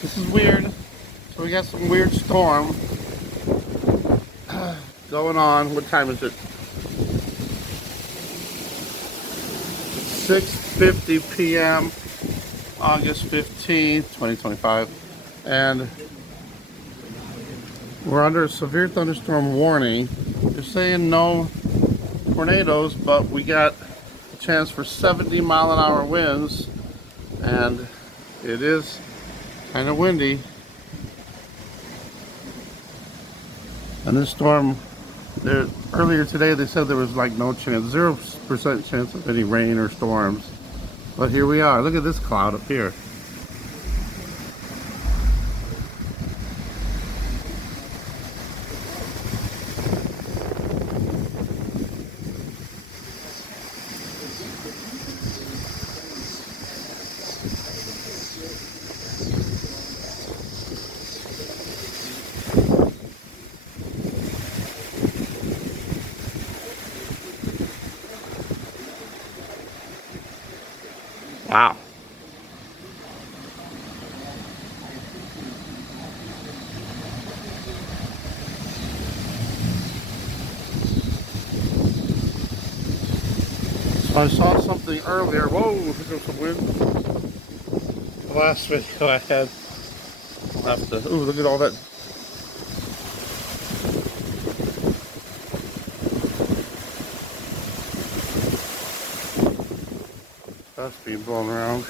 This is weird. So we got some weird storm going on. What time is it? 6:50 p.m. August 15th, 2025. And we're under a severe thunderstorm warning. They're saying no tornadoes, but we got a chance for 70-mile-an-hour winds, and it is kind of windy. And this storm, earlier today they said there was like no chance, 0% chance of any rain or storms. But here we are. Look at this cloud up here. Wow. So I saw something earlier. Whoa, there's some wind. The last video I had left. Ooh, look at all that. That's being blown around.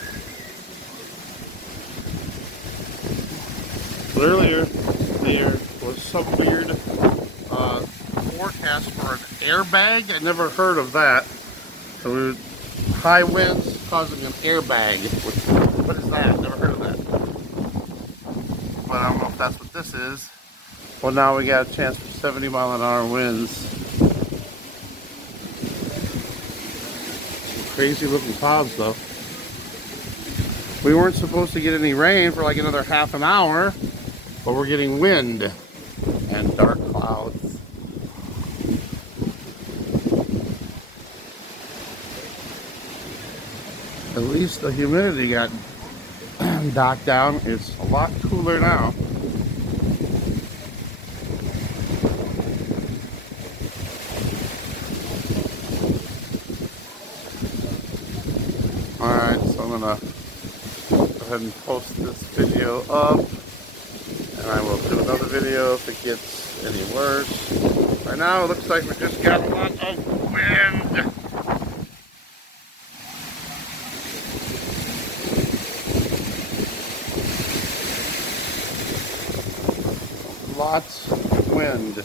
But earlier, there was some weird forecast for an airbag. I never heard of that. So high winds causing an airbag. What is that? Never heard of that. But I don't know if that's what this is. Well, now we got a chance for 70-mile-an-hour winds. Crazy looking clouds though. We weren't supposed to get any rain for like another half an hour, but we're getting wind and dark clouds. At least the humidity got knocked down. It's a lot cooler now. Alright, so I'm gonna go ahead and post this video up, and I will do another video if it gets any worse. Right now it looks like we just got a lot of wind. Lots of wind.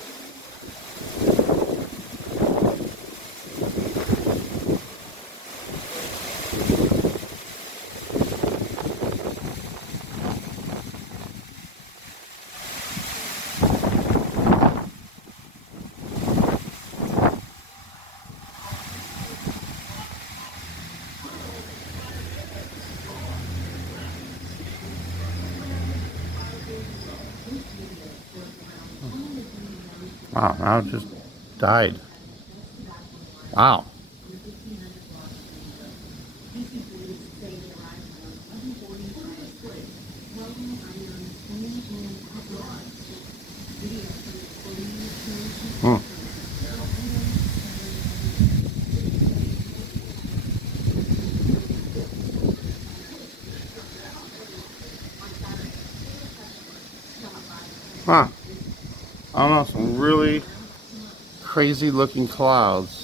Wow, now it just died. Wow. Hmm. Huh. I don't know, some really crazy looking clouds.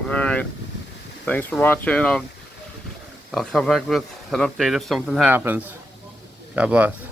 Alright. Thanks for watching. I'll come back with an update if something happens. God bless.